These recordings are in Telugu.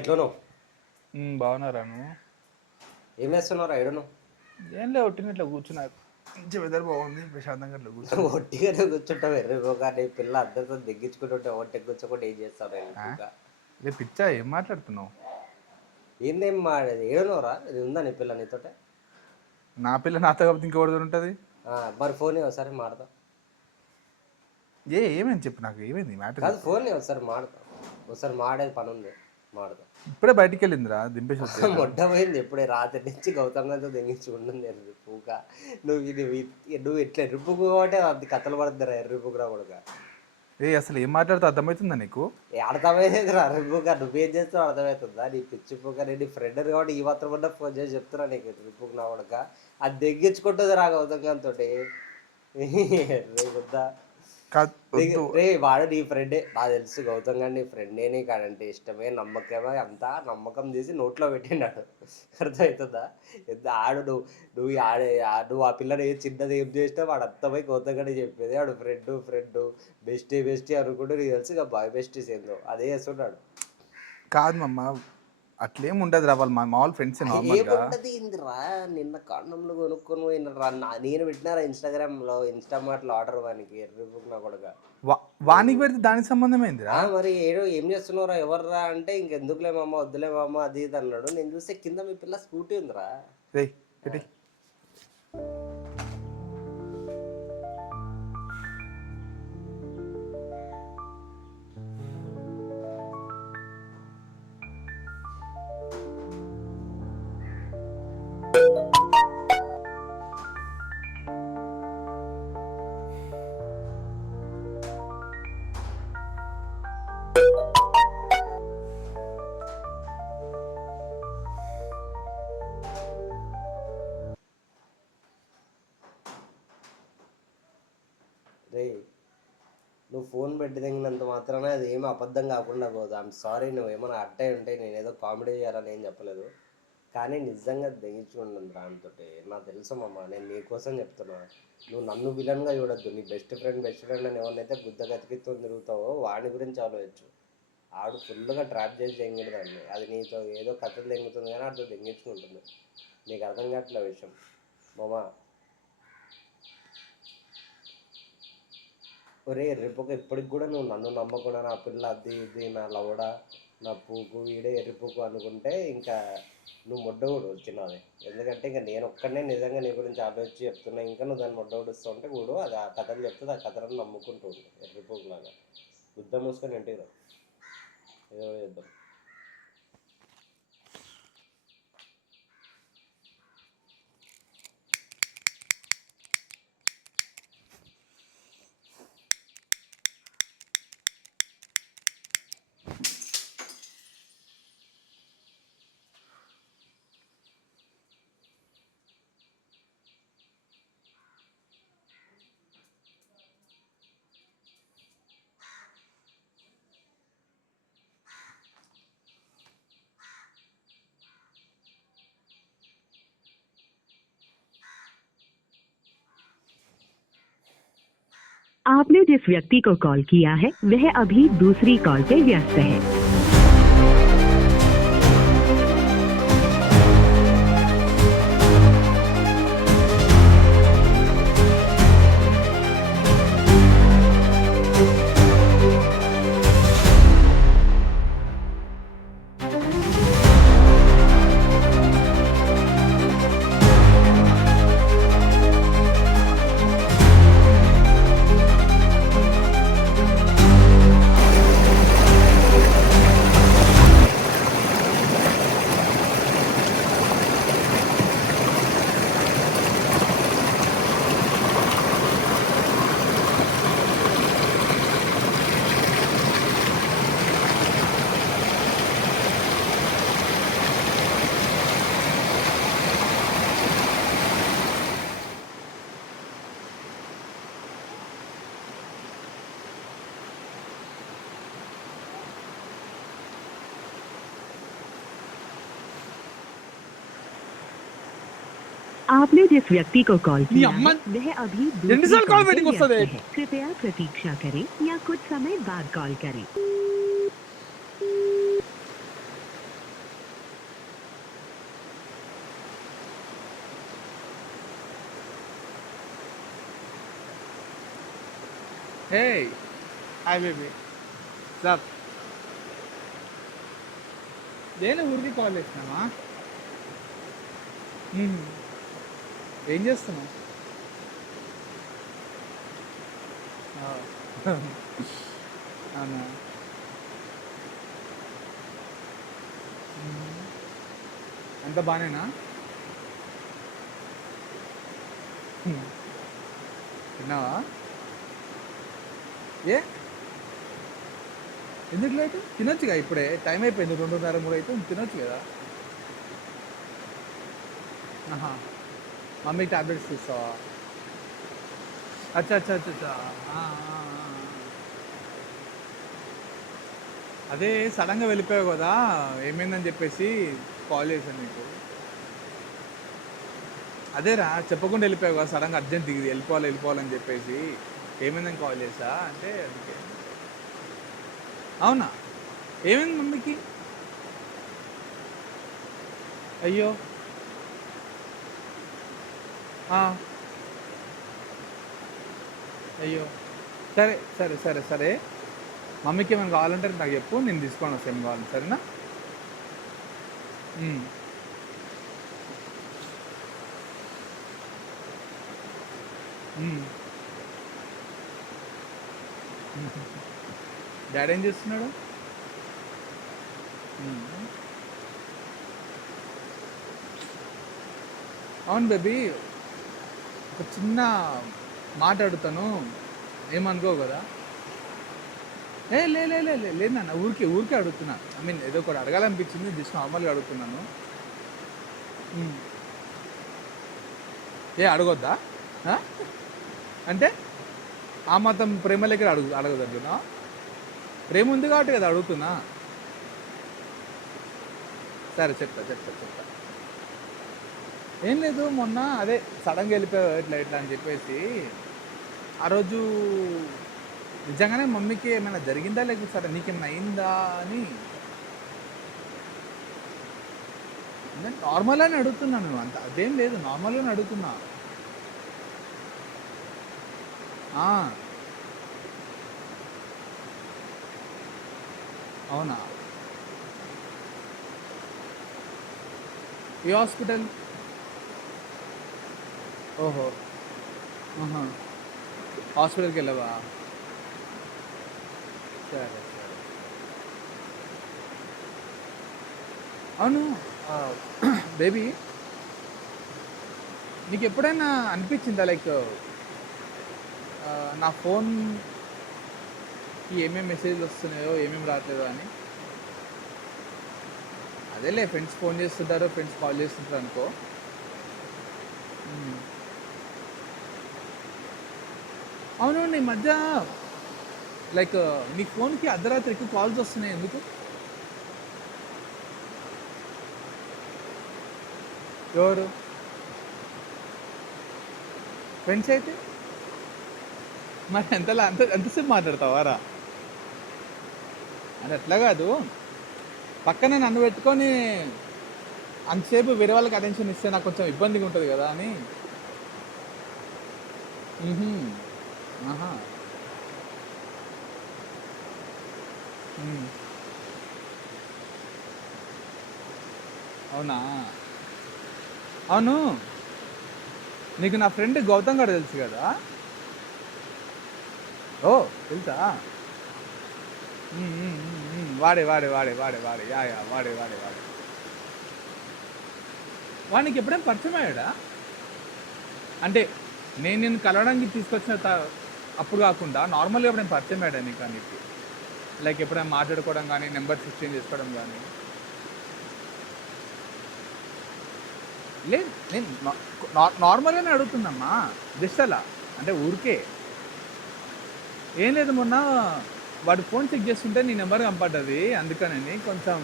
ఎట్లనో బాగున్నారా నువ్వు? ఏం చేస్తున్నావు రైడును? ఏం లేదు, ఒట్టిన ఇట్లా కూర్చున్నా. మంచి వెదర్ బాగుంది, ప్రశాంతంగా ఇట్లా కూర్చున్నా. ఒట్టిగానే కూర్చుంటావు ఎర్రిపోక నీ పిల్ల అందరితో దిగ్గించుకుంటుంటే ఒట్టి కూర్చోకుండా ఏం చేస్తావు ఎర్రిపోక? రే పిచ్చా, ఏం మాట్లాడుతున్నావు? ఏందేం మాడేది ఏడునోరా? ఇది ఉందా నీ పిల్ల నీతోటే? నా పిల్ల నాతో కాబట్టి ఇంకెవరితో ఉంటుంది? మరి ఫోన్ ఒకసారి మాడతా. ఏమైంది చెప్పు, నాకు ఏమైంది మ్యాటర్? కాదు ఫోన్ ఒకసారి మాడతా, ఒకసారి మాడేది పని ఉంది మాడతా. ఇప్పుడే బయటికి వెళ్ళిందిరా, దింపేసి వచ్చా. మొడ్డ పోయింది ఎప్పుడే, రాత్రి నుంచి గౌతమ్తో దిగించుకుంటుంది ఎర్రిపోక. నువ్వు ఇట్లా ఎర్రిపోకు కాబట్టి అది కథలు పడుతుందిరా ఎర్రిపోకురా కొడుక. అసలు ఏం మాట్లాడుతూ అర్థమవుతుందా నీకు? అర్థమైంది రా ఎర్రిపోక, నువ్వేం చేస్తావు అర్థమవుతుందా? నీ పిచ్చిపోక, నేను నీ ఫ్రెండ్ కాబట్టి ఈ మాత్రం కూడా ఫోన్ చేసి చెప్తున్నా నీకు ఎర్రిపోకు నా కొడుక. అది దిగ్గించుకుంటుంది రా గౌతమ్తో. రేపుద్దా రే వాడు నీ ఫ్రెండే, నాకు తెలుసు గౌతమ్ గారు నీ ఫ్రెండే, నీకు అడంటే ఇష్టమే నమ్మకమే, అంతా నమ్మకం తీసి నోట్లో పెట్టినాడు. అర్థమవుతుందా? ఎంత ఆడు నువ్వు నువ్వు ఆ పిల్లని చిన్నది ఏం చేసినా వాడు అంతపై గౌతమ్ గారిని చెప్పేది. వాడు ఫ్రెండ్ బెస్టీ అనుకుంటూ నీకు తెలుసు ఇక బాయ్ బెస్టీస్ ఏందో అదే చేస్తున్నాడు. కాదు మమ్మ, అట్లేం ఉండదు రా, వాళ్ళు మామూలు ఫ్రెండ్స్. ఏముంటది ఇందిరా, నిన్న కాండంలో కొనుక్కొని పోయినరా, నేను పెట్టినారా ఇన్స్టాగ్రామ్లో ఇన్స్టామార్ట్లో ఆర్డర్ వానికి ఎర్రిపోకు నా కొడుక. వానికి పెడితే దానికి సంబంధం ఏందిరా? మరి ఏం చేస్తున్నారా ఎవర్రా అంటే ఇంకెందుకులేమమ్మ వద్దులేమమ్మ అది ఇది అన్నాడు. నేను చూస్తే కింద మీ పిల్ల స్కూటీ ఉందిరా. రే నువ్వు ఫోన్ పెట్టి తెగినంత మాత్రాన అది ఏమీ అబద్ధం కాకుండా పోదు. ఐఎమ్ సారీ, నువ్వు ఏమైనా అట్టే ఉంటే నేను ఏదో కామెడీ చేయాలని ఏం చెప్పలేదు, కానీ నిజంగా తెగించుకుంటుంది దాంతో. నాకు తెలుసమ్మా, నేను నీకోసం చెప్తున్నా. నువ్వు నన్ను విలన్గా చూడొద్దు. నీ బెస్ట్ ఫ్రెండ్ అని ఎవరినైతే గుద్ద గతికితో తిరుగుతావో వాడి గురించి ఆలోచించు. ఆడు ఫుల్గా ట్రాప్ చేసి తెంగిడు దాన్ని. అది నీతో ఏదో కథలు తెంగుతుంది కానీ అటు తెంగించుకుంటుంది. నీకు అర్థం కావట్లే విషయం మామా. ఒరే ఎర్రిపోక, ఇప్పటికి కూడా నువ్వు నన్ను నమ్మకుండా నా పిల్ల అది ఇది నా లవడ నా పూకు వీడే ఎర్రిపోకు అనుకుంటే ఇంకా నువ్వు మొడ్డవుడు వచ్చినది. ఎందుకంటే ఇంకా నేను ఒక్కడనే నిజంగా నీ గురించి ఆలోచించి చెప్తున్నా. ఇంకా నువ్వు దాన్ని మొడ్డవుడిస్తూ ఉంటే కూడా అది ఆ కథలు చెప్తుంది, ఆ కథలను నమ్ముకుంటూ ఉంటుంది ఎర్రిపోకులాగా. యుద్ధం మూసుకొని ఇంటికి రా, ఏదో చేద్దాం. आपने जिस व्यक्ति को कॉल किया है वह अभी दूसरी कॉल पे व्यस्त है। आपने जिस व्यक्ति को कॉल किया है वह अभी दूसरी कॉल पे व्यस्त है। कृपया प्रतीक्षा करें या कुछ समय बाद कॉल करें। హే హాయ్ బేబీ సార్ దేని ఊరికి కాల్ చేసినామా? ఏం చేస్తున్నావు? ఆ. అవునా? మ్మ్. అంత బానేనా? హ్మ్. తిన్నావా? ఏ ఎందుకు లేటు? తినొచ్చుగా ఇప్పుడే, టైం అయిపోయింది 2:30 3 అయితే తినొచ్చు కదా. ఆహా, మమ్మీకి టాబ్లెట్స్ ఇస్తావా? అచ్చా అచ్చా అచ్చా అచ్చా. ఆ, ఆ, ఆ, ఆ. అదే సడన్గా వెళ్ళిపోయావు కదా, ఏమైందని చెప్పేసి కాల్ చేశాను నీకు. అదేరా చెప్పకుండా వెళ్ళిపోయావు కదా, సడన్గా అర్జెంట్ దిగి వెళ్ళిపోవాలని చెప్పేసి ఏమైందని కాల్ చేసా అంటే అందుకే. అవునా? ఏమైంది మమ్మీకి? అయ్యో. ఆ, అయ్యో. సరే సరే సరే సరే, మమ్మీకి ఏమైనా కావాలంటే నాకు చెప్పు, నేను తీసుకొని వస్తాను ఏం కావాలి, సరేనా? ఉమ్. ఉమ్. డాడీ ఏం చేస్తున్నాడు? ఉమ్. అవును బేబీ, ఒక చిన్న మాట అడుగుతాను, ఏమనుకో కదా. లేదు నాన్న, ఊరికే అడుగుతున్నా. ఐ మీన్ ఏదో ఒకటి అడగాలనిపించింది, జస్ట్ నార్మల్గా అడుగుతున్నాను. ఉమ్. ఏ అడగొద్దా? ఆ? అంటే ఆ మాత్రం ప్రేమ దగ్గర అడగదంటున్నా? ప్రేమ ఉంది కాబట్టి కదా అడుగుతున్నా. సరే చెప్తా. ఏం లేదు, మొన్న అదే సడన్గా వెళ్ళిపోయావు ఇట్లా అని చెప్పేసి, ఆ రోజు నిజంగానే మమ్మీకి ఏమైనా జరిగిందా, లేకపోతే సరే నీకేమైనా అయిందా అని నేను నార్మల్ అని అడుగుతున్నాను. అంత అదేం లేదు, నార్మల్గానే అడుగుతున్నా. ఆ, అవునా? ఏ హాస్పిటల్? ఓహో. ఆహా. హాస్పిటల్కి వెళ్ళవా? సరే. అవును ఆ, బేబీ, నీకు ఎప్పుడైనా అనిపించిందా లైక్ నా ఫోన్కి ఏమేమి మెసేజ్లు వస్తున్నాయో ఏమేమి రావట్లేదో అని? అదేలే, ఫ్రెండ్స్ ఫోన్ చేస్తుంటారు, ఫ్రెండ్స్ కాల్ చేస్తుంటారు అనుకో. ఉమ్. అవును, ఈ మధ్య లైక్ నీ ఫోన్కి అర్ధరాత్రి ఎక్కువ కాల్స్ వస్తున్నాయి, ఎందుకు? ఎవరు ఫ్రెండ్స్ అయితే? మరి ఎంతసేపు మాట్లాడతావారా? అంటే అట్లా కాదు, పక్కనే నన్ను పెట్టుకొని అంతసేపు వేరే వాళ్ళకి అటెన్షన్ ఇస్తే నాకు కొంచెం ఇబ్బందిగా ఉంటుంది కదా అని. మ్హూ. ఆహా. మ్. అవునా? అవును, నీకు నా ఫ్రెండ్ గౌతమ్ గారు తెలుసు కదా? ఓ, తెలుసా? వాడే వాడే. వాడికి ఎప్పుడైనా పరిచయం అయ్యాడా? అంటే నేను నిన్ను కలవడానికి తీసుకొచ్చిన అప్పుడు కాకుండా నార్మల్గా ఎప్పుడైనా పరిచయం అయ్యాడా నీకు? లైక్ ఎప్పుడైనా మాట్లాడుకోవడం కానీ, నెంబర్స్ ఎక్స్చేంజ్ చేసుకోవడం కానీ? లేదు, నేను నార్మల్గానే అడుగుతున్నామ్మా, జస్ట్ అలా, అంటే ఊరికే. ఏం లేదు, మొన్న వాడు ఫోన్ చెక్ చేస్తుంటే నీ నెంబర్ కనపడ్డది, అందుకనని కొంచెం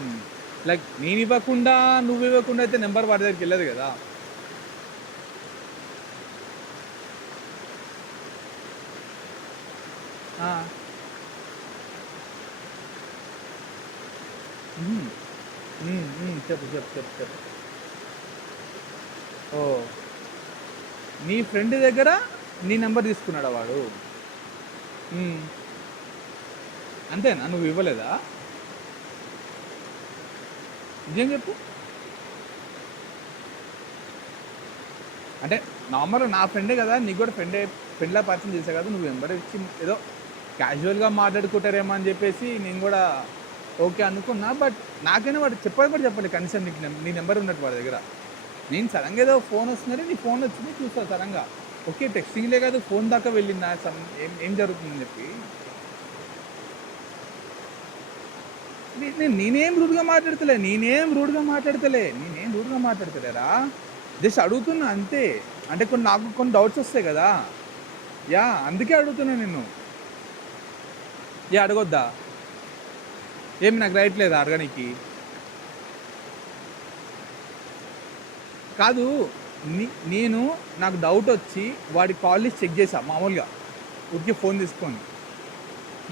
లైక్ నేను ఇవ్వకుండా నువ్వు ఇవ్వకుండా అయితే నెంబర్ వాడి దగ్గరికి వెళ్ళదు కదా. ఆ. మ్మ్. చెప్పు. ఓ, నీ ఫ్రెండ్ దగ్గర నీ నెంబర్ తీసుకున్నాడా వాడు? అంతేనా? నువ్వు ఇవ్వలేదా? నిజం చెప్పు. అంటే నార్మల్గా నా ఫ్రెండే కదా, నీకు కూడా ఫ్రెండ్లా పరిచయం చేసా కదా, నువ్వు వెంబడి ఇచ్చి ఏదో క్యాజువల్గా మాట్లాడుకుంటారేమో అని చెప్పేసి నేను కూడా ఓకే అనుకున్నా. బట్ నాకైనా వాడు చెప్పాలి కూడా చెప్పలేదు కనీసం నీకు నీ నెంబర్ ఉన్నట్టు వాడి దగ్గర. నేను సడన్గా ఏదో ఫోన్ వస్తుందంటే నీ ఫోన్ వచ్చింది చూస్తాను సడన్గా. ఓకే టెక్స్టింగ్లే కాదు ఫోన్ దాకా వెళ్ళిందా ఏం జరుగుతుందని చెప్పి. నేనేం రూడ్గా మాట్లాడతలేరా, జస్ట్ అడుగుతున్నా అంతే. అంటే నాకు కొన్ని డౌట్స్ వస్తాయి కదా, యా అందుకే అడుగుతున్నా నిన్ను. అడగొద్దా? ఏమి నాకు రైట్ లేదా అడగడానికి? కాదు, నేను నాకు డౌట్ వచ్చి వాడి కాల్ లిస్ట్ చెక్ చేసా మామూలుగా ఊరికే ఫోన్ తీసుకొని.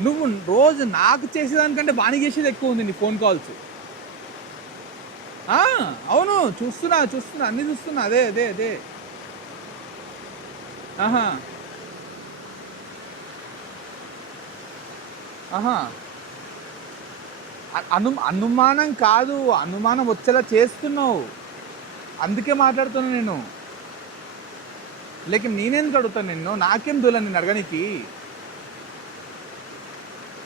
నువ్వు రోజు నాకు చేసేదానికంటే బాగా చేసేది ఎక్కువ ఉంది నీ ఫోన్ కాల్స్. అవును చూస్తున్నా అన్నీ చూస్తున్నా. అదే ఆహా అనుమానం కాదు, అనుమానం వచ్చేలా చేస్తున్నావు, అందుకే మాట్లాడుతున్నా నేను. లేక నేనేందుకు అడుగుతాను నిన్ను? నాకేం దూలం నేను అడగనికి?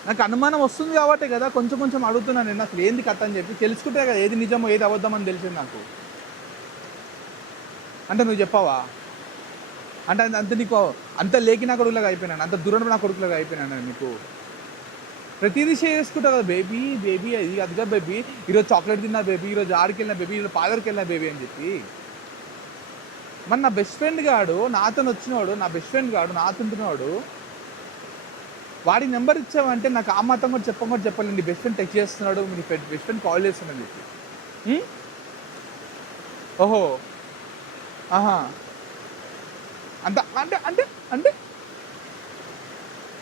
నాకు అనుమానం వస్తుంది కాబట్టి కదా కొంచెం అడుగుతున్నాను నేను. అసలు ఏంది కథ అని చెప్పి తెలుసుకుంటే కదా ఏది నిజమో ఏది అబద్ధమని తెలిసింది నాకు. అంటే నువ్వు చెప్పావా? అంటే అంత నీకు అంత లేకి నా కొడుకులాగా అయిపోయినాను, అంత దూరం నా కొడుకులాగా అయిపోయినాను నీకు. ప్రతిదీ షేర్ చేసుకుంటావు కదా, బేబీ అదిగా బేబీ, ఈరోజు చాక్లెట్ తిన్నా బేబీ, ఈరోజు ఆడికి వెళ్ళినా బేబీ, ఈరోజు పార్లర్కి వెళ్ళినా బేబీ అని చెప్పి. మన నా బెస్ట్ ఫ్రెండ్ గాడు నాతో వచ్చినవాడు, నాతో ఉంటున్నాడు, వాడి నెంబర్ ఇచ్చావంటే నాకు ఆ మాత్రం కూడా చెప్పలేదు. నీ బెస్ట్ ఫ్రెండ్ టెక్స్ట్ చేస్తున్నాడు, మీ బెస్ట్ ఫ్రెండ్ కాల్ చేస్తున్నాడు చెప్పి. ఓహో అంత అంటే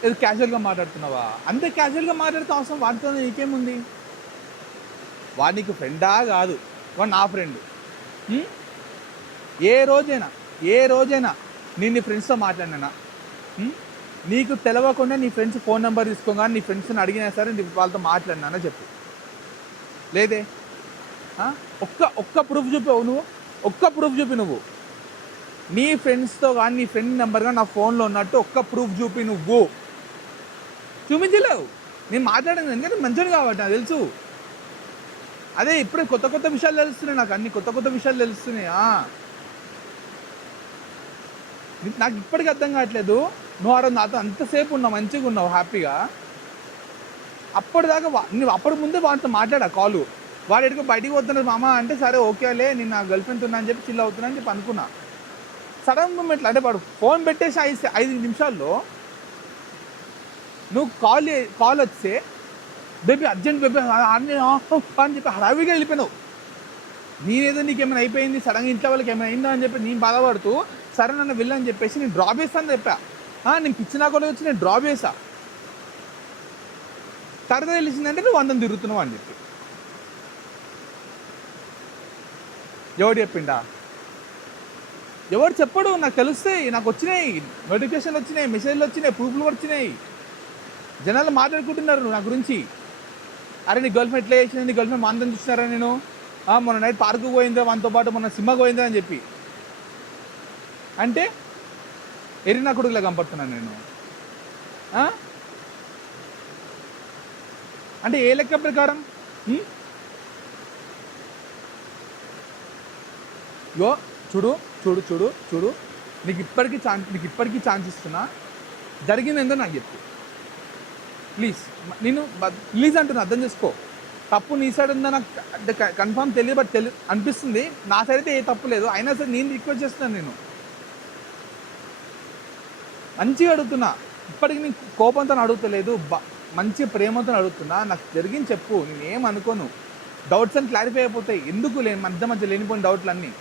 ఏదో క్యాజువల్గా మాట్లాడుతున్నావా? అంతే క్యాజువల్గా మాట్లాడుతూ అవసరం వాడితో నీకేముంది? వాడు నీకు ఫ్రెండా కాదు, వాడు నా ఫ్రెండ్. ఏ రోజైనా నేను నీ ఫ్రెండ్స్తో మాట్లాడినా, నీకు తెలవకుండా నీ ఫ్రెండ్స్ ఫోన్ నెంబర్ తీసుకోగా నీ ఫ్రెండ్స్ని అడిగినా సరే నీ వాళ్ళతో మాట్లాడినా చెప్పు. లేదే? ఒక్క ప్రూఫ్ చూపావు నువ్వు, నువ్వు నీ ఫ్రెండ్స్తో కానీ నీ ఫ్రెండ్ నెంబర్ కానీ నా ఫోన్లో ఉన్నట్టు ఒక్క ప్రూఫ్ చూపి. నువ్వు చూపించలేవు. నేను మాట్లాడాను ఎందుకంటే మంచిది కాబట్టి నాకు తెలుసు. అదే ఇప్పుడే కొత్త విషయాలు తెలుస్తున్నాయి నాకు, అన్ని కొత్త విషయాలు తెలుస్తున్నాయి. నాకు ఇప్పటికీ అర్థం కావట్లేదు, నువ్వు ఆడ నాతో అంతసేపు ఉన్నావు, మంచిగా ఉన్నావు, హ్యాపీగా. అప్పటిదాకా నువ్వు అప్పటి ముందే వాడితో మాట్లాడా కాలు. వాడు ఎడుకో బయటికి పోతున్నాడు మామ అంటే సరే ఓకేలే నేను నా గర్ల్ ఫ్రెండ్ ఉన్నా అని చెప్పి చిల్ అవుతున్నా అని చెప్పి అనుకున్నా. సడన్ మూమెంట్లో అంటే వాడు ఫోన్ పెట్టేసి 5 నిమిషాల్లో నువ్వు కాల్ వస్తే బేబీ అర్జెంట్ బేబీ అని చెప్పి హడావిగా వెళ్ళిపోయినావు. నేనేదో నీకేమైనా అయిపోయింది, సడన్గా ఇంట్లో వాళ్ళకి ఏమైనా అయిందా అని చెప్పి నేను బాధపడుతూ సరే నన్ను వెళ్ళని చెప్పేసి నేను డ్రాప్ చేస్తాను చెప్పా. నేను పిచ్చినా కూడా వచ్చి నేను డ్రాప్ చేసా. తర్వాత తెలిసిందంటే నువ్వు 100 తిరుగుతున్నావు అని చెప్పి. ఎవడు చెప్పిండా? ఎవరు చెప్పడు, నాకు తెలుస్తాయి, నాకు వచ్చినాయి నోటిఫికేషన్లు వచ్చినాయి, మెసేజ్లు వచ్చినాయి, ప్రూఫ్లు వచ్చినాయి. జనాలు మాట్లాడుకుంటున్నారు నా గురించి. అరే నీ గర్ల్ ఫ్రెండ్ ఎట్లా చేసింది, నీ గర్ల్ ఫ్రెండ్ మాందని చూస్తున్నారా నేను, మొన్న నైట్ పార్కు పోయిందా మనతో పాటు, మొన్న సినిమాకి పోయిందా అని చెప్పి. అంటే ఎరినా కొడుకులా కనపడుతున్నాను నేను. అంటే ఏ లెక్క ప్రకారం? యో చూడు నీకు ఇప్పటికీ ఛాన్స్ ఇస్తున్నా, జరిగింది ఏందో నాకు చెప్పు ప్లీజ్ అంటున్నా, అర్థం చేసుకో. తప్పు నీ సైడ్ ఉందా నాకు అంటే కన్ఫామ్ తెలియదు, బట్ అనిపిస్తుంది నా సైడ్ అయితే ఏ తప్పు లేదు. అయినా సరే నేను రిక్వెస్ట్ చేస్తున్నాను, నేను మంచిగా అడుగుతున్నా, ఇప్పటికి నేను కోపంతో అడుగుతలేదు, మంచి ప్రేమతో అడుగుతున్నా. నాకు జరిగింది చెప్పు, నేనేం అనుకోను, డౌట్స్ అని క్లారిఫై అయిపోతాయి. ఎందుకు మధ్య లేనిపోయిన డౌట్లు అన్నీ.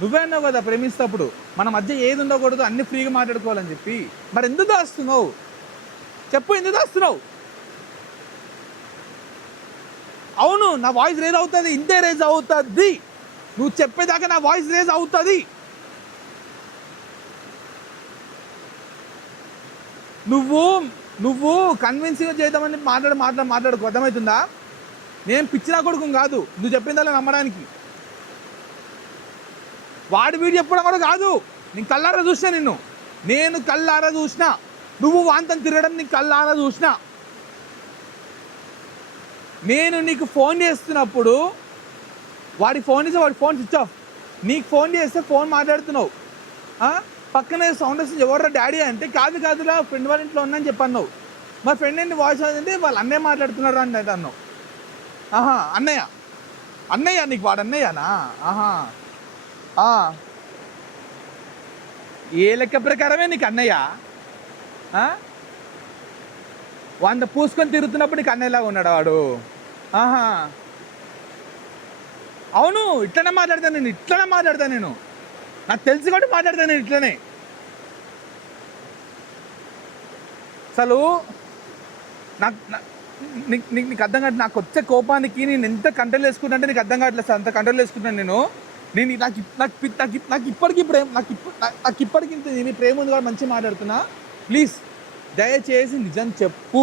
నువ్వే అన్నావు కదా ప్రేమిస్తప్పుడు మన మధ్య ఏది ఉండకూడదు, అన్ని ఫ్రీగా మాట్లాడుకోవాలని చెప్పి. మరి ఎందుకు దాస్తున్నావు చెప్పు, ఎందుకు దాస్తున్నావు? అవును నా వాయిస్ రేజ్ అవుతుంది, ఇంతే రేజ్ అవుతుంది, నువ్వు చెప్పేదాకా నా వాయిస్ రేజ్ అవుతుంది. నువ్వు కన్విన్సింగ్ చేద్దామని మాట్లాడుకో, అర్థమవుతుందా? నేను పిచ్చినా కొడుకు కాదు నువ్వు చెప్పిందల్లా నమ్మడానికి. వాడి వీడు చెప్పడం కూడా కాదు, నేను కళ్ళారా చూసినా నిన్ను, నేను కళ్ళారా చూసినా. నువ్వు వాంతం తిరగడం నేను కళ్ళారా చూసినా. నేను నీకు ఫోన్ చేస్తున్నప్పుడు వాడి ఫోన్ చేస్తే వాడి ఫోన్ స్విచ్ ఆఫ్. నీకు ఫోన్ చేస్తే ఫోన్ మాట్లాడుతున్నావు, పక్కనే సౌండ్ వస్తుంది, ఎవరు డాడీ అంటే కాదురా ఫ్రెండ్ వాళ్ళ ఇంట్లో ఉన్నాని చెప్పన్నావు. మా ఫ్రెండ్ ఏంటి వాయిస్ అంటే వాళ్ళు అన్నయ్య మాట్లాడుతున్నారు అని అన్నావు. అన్నయ్య నీకు వాడు అన్నయ్యనా? ఏ లెక్క ప్రకారమే నీకు అన్నయ్య? వంద పూసుకొని తిరుగుతున్నప్పుడు నీకు అన్నయ్యలాగా ఉన్నాడు వాడు? అవును, ఇట్లనే మాట్లాడతాను నేను, నాకు తెలిసి కూడా మాట్లాడతాను నేను ఇట్లనే. అసలు నీకు అర్థం కావట్లేదు. నాకు వచ్చే కోపానికి నేను ఎంత కంట్రోల్ చేసుకుంటా అంటే నీకు అర్థం కావట్లేదు సార్. అంత కంట్రోల్ చేసుకుంటాను నేను. నాకు ఇప్పటికి నీ ప్రేమ ఉంది కూడా మంచిగా మాట్లాడుతున్నా. ప్లీజ్ దయచేసి నిజం చెప్పు,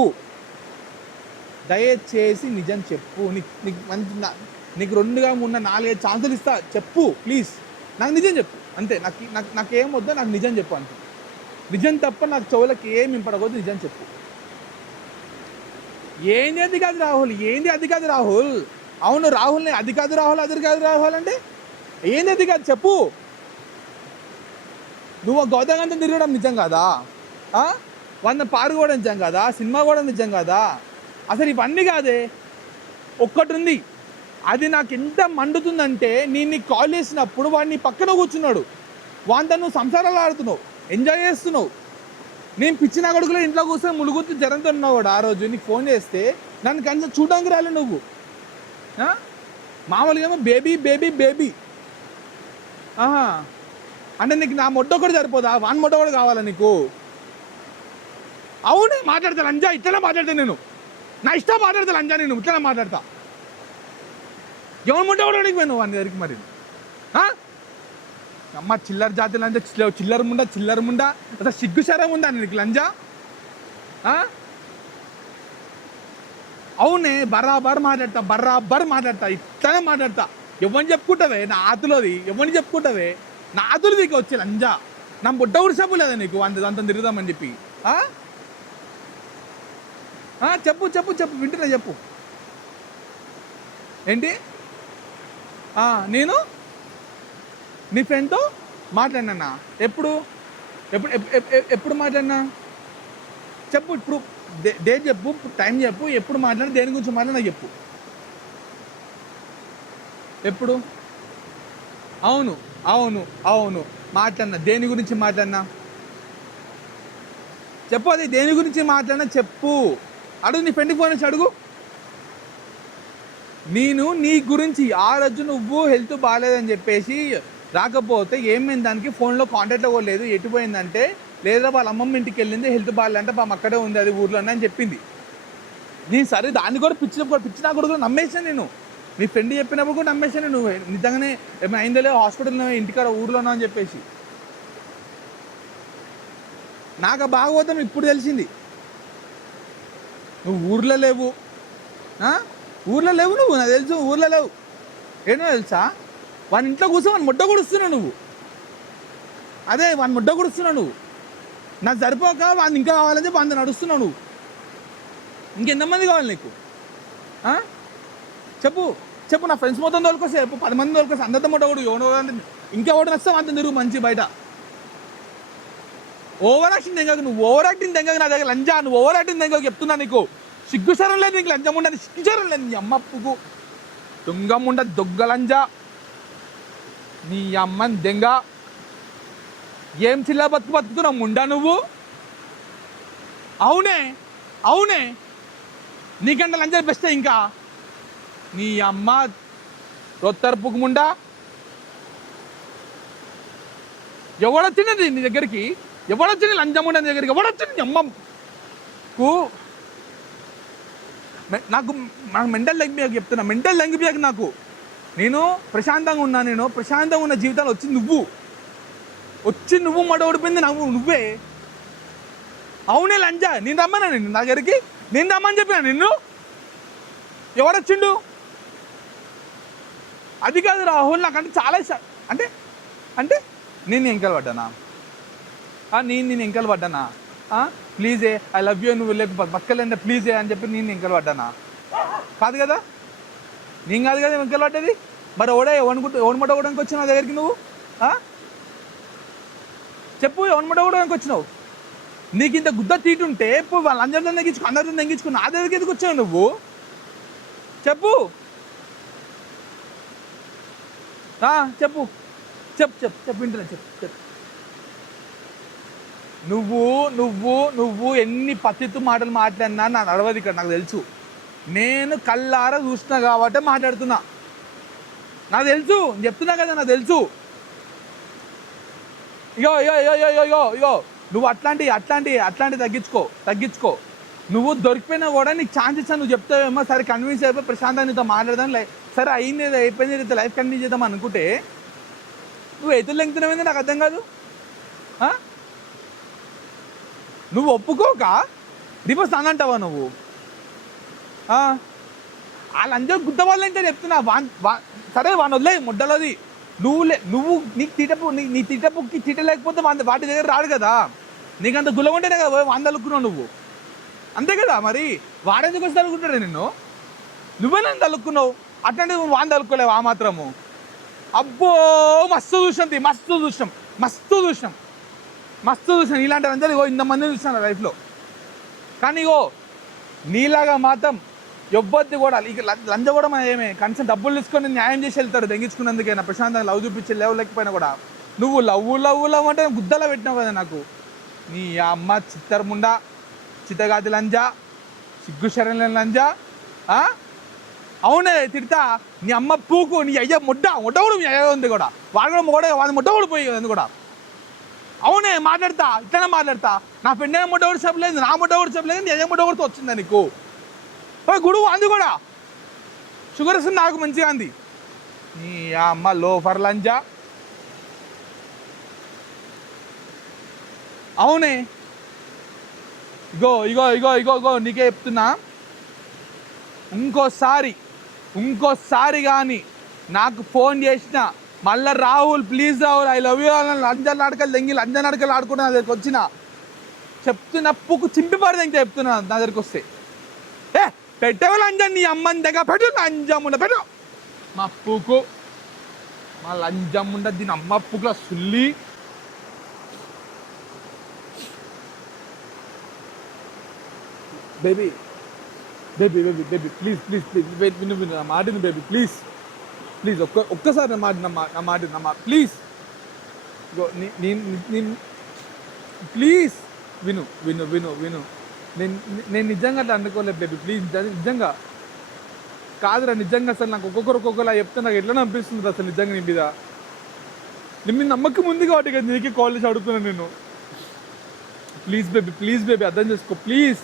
నీకు 2 3 4 5 ఛాన్సులు ఇస్తా, చెప్పు ప్లీజ్. నాకు నిజం చెప్పు అంతే. నాకేం వద్దో, నాకు నిజం చెప్పు అంతే. నిజం తప్ప నాకు చెవులకి ఏమి ఇంపడకూడదు, నిజం చెప్పు. ఏంది అది కాదు రాహుల్? అవును రాహుల్ని అది కాదు రాహుల్ అంటే ఏంది అది కాదు చెప్పు. నువ్వు గౌతమంతా తిరగడం నిజం కాదా? 100 పారు కూడా నిజం కాదా? సినిమా కూడా నిజం కాదా? అసలు ఇవన్నీ కాదే, ఒక్కటి ఉంది. అది నాకు ఎంత మండుతుందంటే, నేను నీకు కాల్ చేసినప్పుడు వాడిని పక్కన కూర్చున్నాడు, వాంతో నువ్వు సంసారాలు ఆడుతున్నావు, ఎంజాయ్ చేస్తున్నావు. నేను పిచ్చిన కొడుకులో ఇంట్లో కూర్చొని ములుగుతూ జ్వరంతో ఉన్నావు కూడా. ఆ రోజు నీకు ఫోన్ చేస్తే నన్ను కనీసం చూడడానికి రాలే నువ్వు. మామూలుగా ఏమో బేబీ అంటే నీకు నా మొట్ట కూడా సరిపోదా? వాన్ మొట్ట కూడా కావాలా నీకు? అవునే మాట్లాడతా లంజా, ఇట్లనే మాట్లాడతా నేను, నా ఇష్టం మాట్లాడతా లంజా, నేను ఇట్లనే మాట్లాడతా. ఎవరి మొట్ట కూడా అడిగి పోయినావు వాని దగ్గరికి మరి? అమ్మ చిల్లర జాతి లంజా, చిల్లర ముండా అసలు సిగ్గు శరం ఉందా నీకు లంజా? అవునే బరాబర్ మాట్లాడతా, ఇట్లనే మాట్లాడతా. ఎవరిని చెప్పుకుంటావే నా ఆతులోది? ఎవరిని చెప్పుకుంటావే నా ఆతులు నీకు వచ్చే లంజా? నా బుడ్డ ఉడిసపు లేదా నీకు అంత తిరుగుదామని చెప్పి? చెప్పు వింటున్నా, చెప్పు. ఏంటి? నేను నీ ఫ్రెండ్తో మాట్లాడినా? ఎప్పుడు మాట్లాడినా చెప్పు. ఇప్పుడు డేట్ చెప్పు, టైం చెప్పు, ఎప్పుడు మాట్లాడి, దేని గురించి మాట్లాడినా చెప్పు. ఎప్పుడు? అవును మాట్లాడినా. దేని గురించి మాట్లాడినా చెప్పు. అది దేని గురించి మాట్లాడినా చెప్పు. అడుగు, నీ ఫ్రెండ్కి ఫోన్ చేసి అడుగు. నేను నీ గురించి ఆ రోజు నువ్వు హెల్త్ బాగాలేదని చెప్పేసి రాకపోతే ఏమైంది, దానికి ఫోన్లో కాంటాక్ట్లో కూడా లేదు. ఎటు పోయిందంటే, లేదా వాళ్ళ అమ్మమ్మ ఇంటికి వెళ్ళింది, హెల్త్ బాగాలేదంటే పాపం అక్కడే ఉంది, అది ఊర్లోనే అని చెప్పింది. నేను సరే దాన్ని కూడా పిచ్చినా కూడా నమ్మేసాను నేను. నీ ఫ్రెండ్ చెప్పినప్పుడు కూడా నమ్మేసాను. నువ్వు నిజంగానే ఏమైనా అయిందో లేదో, హాస్పిటల్లో, ఇంటికాడ, ఊర్లోనో అని చెప్పేసి. నాకు ఆ భాగవతం ఇప్పుడు తెలిసింది. నువ్వు ఊర్లో లేవు, నువ్వు, నాకు తెలుసు ఊర్లో లేవు. ఏమో తెలుసా, వాని ఇంట్లో కూర్చో వాని ముడ్డ కొడుస్తున్నావు నువ్వు. వాని ముడ్డ కొడుస్తున్నావు నువ్వు. నాకు సరిపోక వాడిని ఇంకా కావాలని చెప్పి అంత నడుస్తున్నావు నువ్వు. ఇంకెంతమంది కావాలి నీకు? చెప్పు. నా ఫ్రెండ్స్ మొత్తం తోలుకొస్తే చెప్పు, 10 మంది తోలుకొస్తే అందరితో ముడ్డ కొడు. ఇంకెవడు నస్తావు అంత తిరుగు మంచి బయట. ఓవర్ యాక్టింగ్ తెంగకు, నువ్వు ఓవర్ యాక్టింగ్ తెంగకు నా దగ్గర లంజా. నువ్వు ఓవర్ యాక్టింగ్ తెంగకు చెప్తున్నా నీకు. సిగ్గుసరం లేదు నీకు, లంజం ఉండదు, సిగ్గుసరం లేదు. నీ అమ్మ పువ్వు దొంగముండ దొగ్గలంజా, నీ అమ్మని దెంగ. ఏం చిల్ల బతుకుతున్నావు ముండా నువ్వు? అవునే నీకంటే లంజా బెస్టే. ఇంకా నీ అమ్మ రొత్తరపుకు ముండా. ఎవడొచ్చినది నీ దగ్గరికి? ఎవడొచ్చింది లంజముండ నీ దగ్గరికి? ఎవడొచ్చింది అమ్మకు? నాకు మెంటల్ లెంగ్బియాక్ చెప్తున్నా, మెంటల్ లెంగ్బియాక్ నాకు. నేను ప్రశాంతంగా ఉన్న జీవితాలు వచ్చి నువ్వు మడ ఓడిపోయింది నువ్వే. అవునే లంజా, నేను రమ్మన్నా నిన్ను నా దగ్గరికి, నేను రమ్మని చెప్పినా నిన్ను, ఎవరొచ్చిండు? అది కాదు రాహుల్, నాకంటే చాలా ఇష్టం. అంటే అంటే నేను ఎంకలు పడ్డానా? నేను ఎంకలు పడ్డానా? ప్లీజే ఐ లవ్ యూ, నువ్వు లేక బతకలేంటే ప్లీజే అని చెప్పి నేను ఎంకలు పడ్డానా? కాదు కదా, నేను కాదు కదా ఎంకలు పడ్డది. మరి ఓడమట ఓడానికి వచ్చినావు నా దగ్గరికి నువ్వు? చెప్పు, ఓడమట ఓడానికి వచ్చినావు? నీకు ఇంత గుద్ద తీటుంటే ఇప్పుడు వాళ్ళందరితో తగ్గించుకో, అందరితో తగ్గించుకో, నా దగ్గరికి ఎందుకు వచ్చావు నువ్వు? చెప్పు చెప్పు చెప్పు చెప్పు చెప్పు వింటున్నా, చెప్పు చెప్పు. నువ్వు నువ్వు నువ్వు ఎన్ని పత్తిత్తు మాటలు మాట్లాడినా నా నడవదు ఇక్కడ, నాకు తెలుసు. నేను కళ్ళారా చూస్తున్నా కాబట్టి మాట్లాడుతున్నా, నాకు తెలుసు, చెప్తున్నా కదా, నాకు తెలుసు. ఇగో ఇగో ఇగో ఇగో ఇగో ఇగో నువ్వు అట్లాంటి తగ్గించుకో. నువ్వు దొరికిపోయినా కూడా నీకు ఛాన్స్ ఇస్తాను, నువ్వు చెప్తావేమో, సరే కన్విన్స్ అయిపోయి ప్రశాంతంగా నీతో మాట్లాడదాం, సరే అయింది అయిపోయింది లైఫ్ కంటిన్యూ చేద్దాం అనుకుంటే నువ్వు ఎదురు లెంగుతున్నావేంది నాకు అర్థం కాదు. నువ్వు ఒప్పుకోక డివోర్స్ అనంటావా నువ్వు? వాళ్ళందరూ గుద్ద వాళ్ళంటే చెప్తున్నా. సరే వాడిని వదిలే ముడ్డలోది. నువ్వు నీకు నీ తీటపుకి తీట లేకపోతే వాటి దగ్గర రాడు కదా. నీకు అంత గుల్లగుంటేనే కదా వాంద అలుక్కున్నావు నువ్వు, అంతే కదా. మరి వాడెందుకు వచ్చి తలుకుంటాడే నిన్ను? నువ్వేనా తలుక్కున్నావు? అట్లాంటి నువ్వు వాంద అలుక్కోలేవు ఆ మాత్రము. అబ్బో మస్తు చూసాం ఇలాంటి అందరూ ఇంతమందిని చూసాను లైఫ్లో. కానీ నీలాగా మాత్రం ఎవ్వద్ది కూడా ఇక లంజ కూడా మన ఏమే కనీసం డబ్బులు తీసుకొని న్యాయం చేసి వెళ్తారు దెంగించుకున్నందుకైనా, ప్రశాంతంగా లవ్ చూపించి లేకపోయినా కూడా. నువ్వు లవ్ అంటే గుద్దలా పెట్టినావు కదా నాకు. నీ అమ్మ చిత్తరముండా, చిత్తగాది లంజా, సిగ్గు శరణ్ లంజా. అవునే తిడతా, నీ అమ్మ పూకు, నీ అయ్య ముడ్డ కూడా మీ అయ్య ఉంది కూడా, వాడు కూడా వాడి ముడ్డ కూడా పోయి అది కూడా. అవునే మాట్లాడతా, ఇట్లనే మాట్లాడతా. నా ఫ్రెండ్ అయినా ముడ్డ కూడా చెప్పలేదు, నా ముడ్డ కూడా చెప్పలేదు, నీ అయ్య ముడ్డ కూడా వచ్చిందా నీకు? గుడువు అంది కూడా షుగర్ వస్తుంది నాకు మంచిగా అంది. నీ అమ్మ లోఫర్ లంజా. అవునే ఇగో నీకే చెప్తున్నా, ఇంకోసారి కానీ నాకు ఫోన్ చేసిన మళ్ళీ Rahul please Rahul I love you లంజ నడకలు ఆడుకుంటా నా దగ్గరికి వచ్చిన చెప్తున్నా, పుక్కు చింపి పడదు ఇంకా చెప్తున్నా. నా దగ్గరికి వస్తే పెట్టేవా లంజ, నీ అమ్మని దగ్గర పెట్టు, లంజముండ పెట్టు, మా పుక్కు మా లంజముండ దీని అమ్మ పుక్కుల సుల్లి. బేబీ ప్లీజ్ విను నా మాటను బేబీ, ప్లీజ్ ఒక్కసారి నా మాట ప్లీజ్ ప్లీజ్ విను. నేను నిజంగా అట్లా అనుకోలేదు బేబీ, ప్లీజ్ నిజంగా కాదురా, నిజంగా అసలు నాకు ఒక్కొక్కరు చెప్తే నాకు ఎట్లా అనిపిస్తుంది అసలు నిజంగా. నీ మీద నమ్మకం ఉంది కాబట్టి కదా నీకే కాల్ చేసి అడుగుతున్నాను నేను. ప్లీజ్ బేబీ అర్థం చేసుకో ప్లీజ్.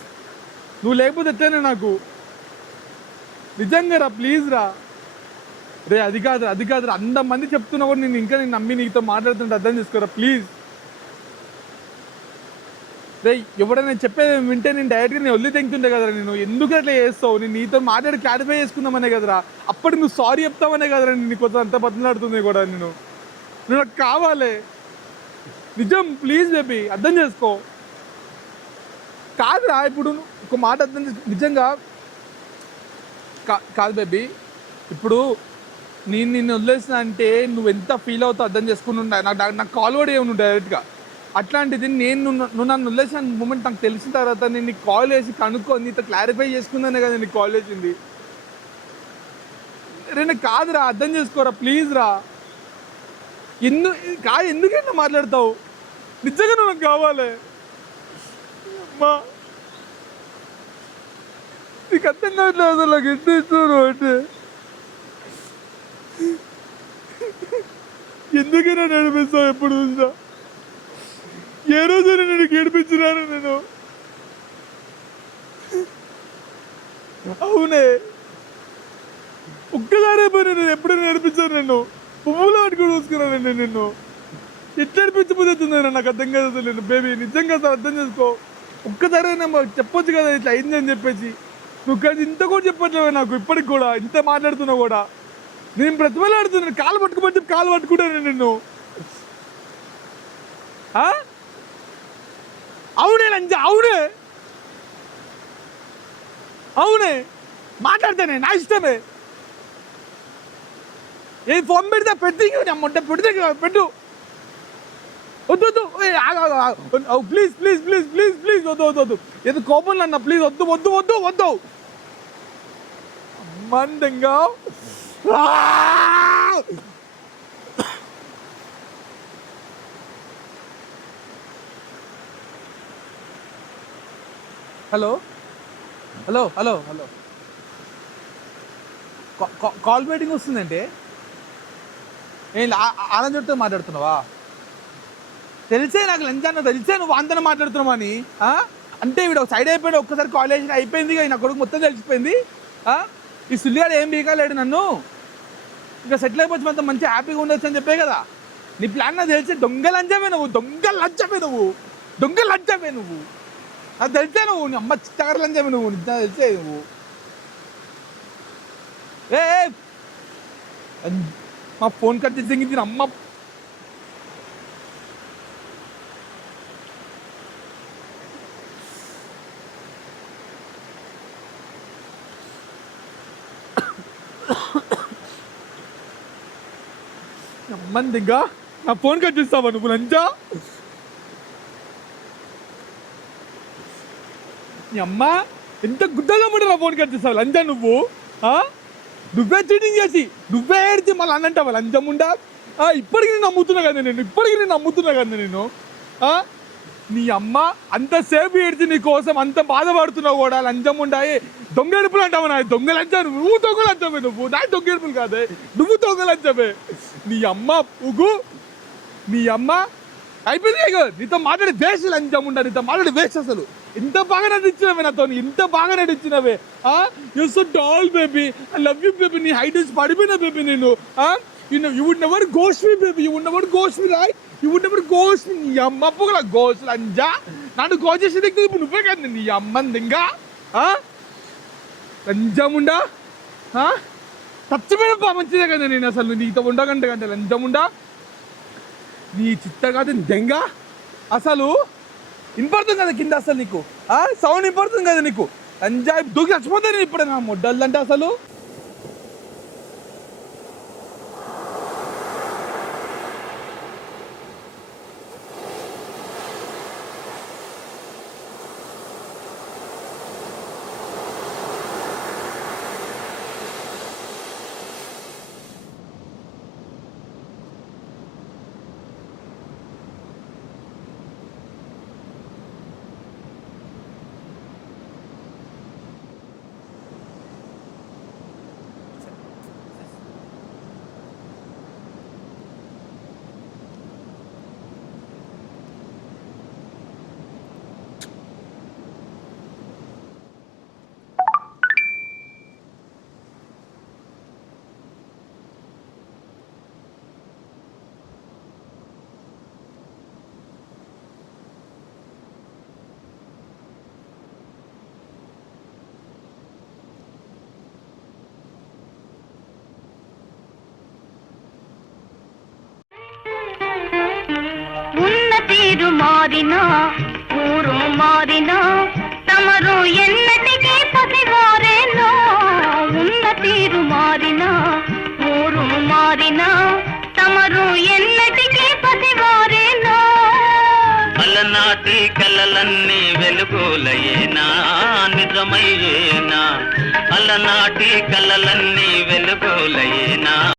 నువ్వు లేకపోతే ఎట్లనే నాకు నిజంగా రా, ప్లీజ్ రా. రే అది కాదురా అంతమంది చెప్తున్నా కూడా నేను నమ్మి నీతో మాట్లాడుతుంటే అర్థం చేసుకోరా ప్లీజ్. రే ఎవడైనా చెప్పేది వింటే నేను డైరెక్ట్గా నేను వదిలి తెంగుతుంటే కదరా, నేను ఎందుకు అట్లా చేస్తావు? నేను నీతో మాట్లాడి క్లారిఫై చేసుకుందామనే కదరా, అప్పటికి నువ్వు సారీ చెప్తామనే కదరా నేను కొంచెం అంత బతిలాడుతుంది కూడా. నువ్వు నాకు కావాలి నిజం, ప్లీజ్ బేబీ అర్థం చేసుకో. కాదురా ఇప్పుడు ఒక మాట అర్థం నిజంగా కాదు బేబీ, ఇప్పుడు నేను నిన్ను వదిలేసిన అంటే నువ్వు ఎంత ఫీల్ అవుతావు అర్థం చేసుకుని ఉండే. నాకు కాల్ కూడా ఏమి డైరెక్ట్గా. అట్లాంటిది నువ్వు నన్ను వదిలేసిన మూమెంట్ నాకు తెలిసిన తర్వాత నేను నీకు కాల్ చేసి కనుక్కొని నీతో క్లారిఫై చేసుకుందానే కదా నీకు కాల్ చేసింది. రే కాదురా అర్థం చేసుకోరా ప్లీజ్ రా. ఎందుకైనా మాట్లాడతావు? నిజంగా నువ్వు నాకు కావాలి అమ్మా. నీకు అర్థం కావట్లేదు అసలు నాకు ఎంత ఇస్తున్నావు అంటే. ఎందుకైనా నడిపిస్తావు ఎప్పుడు చూసా? ఏ రోజు నేను ఏడిపించినాను నేను? అవునే ఒక్కసారే పోయి నేను ఎప్పుడైనా నేర్పించాను నిన్ను? పువ్వులు పట్టుకొని చూసుకున్నానండి నిన్ను. ఎట్లా నడిపించబోతుందా నాకు అర్థం కాదు అసలు. నేను బేబీ నిజంగా అసలు అర్థం చేసుకో ఒక్కసారి చెప్పొచ్చు కదా ఇట్లా అయిందని చెప్పేసి. నువ్వు కానీ ఇంత కూడా చెప్పట్లేవు నాకు ఇప్పటికి కూడా, ఇంత మాట్లాడుతున్నావు కూడా. నేను బ్రతిమలాడుతున్నాను, కాలు పట్టుకోమని చెప్పి కాలు పట్టుకుంటాను నిన్ను. అవునే లంజ, అవునే అవునే మాట్లాడితేనే నా ఇష్టమే. ఏ ఫోన్ పెడితే పెట్టి పెడితే పెట్టు. వద్దు please please please please please వద్దు. ఏదో కోపంలో అన్న, ప్లీజ్ వద్దు. మందంగా హలో కాల్ వెయిటింగ్ వస్తుందంటే ఏం ఆనందతో మాట్లాడుతున్నావా? తెలిసే నాకు లంచాన్న, తెలిసే నువ్వు అంతనే మాట్లాడుతున్నావు అని. అంటే వీడు ఒక సైడ్ అయిపోయాడు, ఒక్కసారి కాలేజ్ అయిపోయింది, నా కొడుకు మొత్తం తెలిసిపోయింది. ఈ సుల్లిగాడు ఏం బీకాలేడు నన్ను, ఇంకా సెటిల్ అయిపోవచ్చు, మొత్తం మంచి హ్యాపీగా ఉండొచ్చు అని చెప్పే కదా నీ ప్లాన్. నాకు తెలిసే దొంగ లంచమే నువ్వు నాకు తెలిసే నువ్వు నీ అమ్మ చిత్తగారు లంచమే నువ్వు, నిజంగా తెలిసే నువ్వు. మా ఫోన్ కట్ చేసి అమ్మ అమ్మందిగా నా ఫోన్ కట్ చేస్తావా నువ్వు లంచా? నీ అమ్మ ఎంత గుడ్డగా ముందు నా ఫోన్ కట్ చేస్తావు లంచా నువ్వు. నువ్వే చీటింగ్ చేసి నువ్వే ఏడిచి మళ్ళీ అన్నంటావా లంచముండా? ఇప్పటికి నేను నమ్ముతున్నా కదా నేను. నీ అమ్మ అంతసేపు ఏడిచి నీ కోసం అంత బాధపడుతున్నావు కూడా, లంచం ఉండాయి దొంగ ఎడుపులు అంటావు. నా దొంగ లంచా, నువ్వు దొంగ లంచమే, నా దొంగ ఎడుపులు కాదే, నువ్వు దొంగ లంచమే. నీ అమ్మ ఉగు, నీ అమ్మ అయిపోయింది. నీతో మాట్లాడి వేస్ట్ లంచం ఉండా, నీతో మాట్లాడి వేస్ట్. అసలు ఎంత బాగా నటించినవే నాతో, ఎంత బాగా నటించినవే. You so tall baby, I love you baby. నీ హైట్ నుంచి పడిపోయినా బేబీ నేను. You would never ghost me baby, you would never ghost me right, you would never ghost me. నీ అమ్మ పొగల గోస్ట్ లంజా, నన్ను గోస్ట్ చేసి దిక్కు ఇప్పుడు నువ్వే కదా నీ అమ్మంది. ఇంకా లంజముండా చచ్చిపోయిన మంచిదే కదా నేను. అసలు నీతో ఉండకంటే లంజముండా, నీ చిత్త కాదు దెంగ. అసలు వినపడుతుంది కదా కింద, అసలు నీకు సౌండ్ వినపడుతుంది కదా నీకు. లంజాయి దూకి చచ్చిపోతే నేను ఇప్పుడు నా మొడ్డలంటే అసలు. తీరు మారినా ఊరు మారినా తమరు ఎన్నటికీ పసివారేనో. ఉన్న తీరు మారినా ఊరు మారినా తమరు ఎన్నటికీ పసివారేనో. అలనాటి కలలన్నీ వెలుగులయేనా నిజమయ్యేనా? అలనాటి కలలన్నీ వెలుగులయేనా?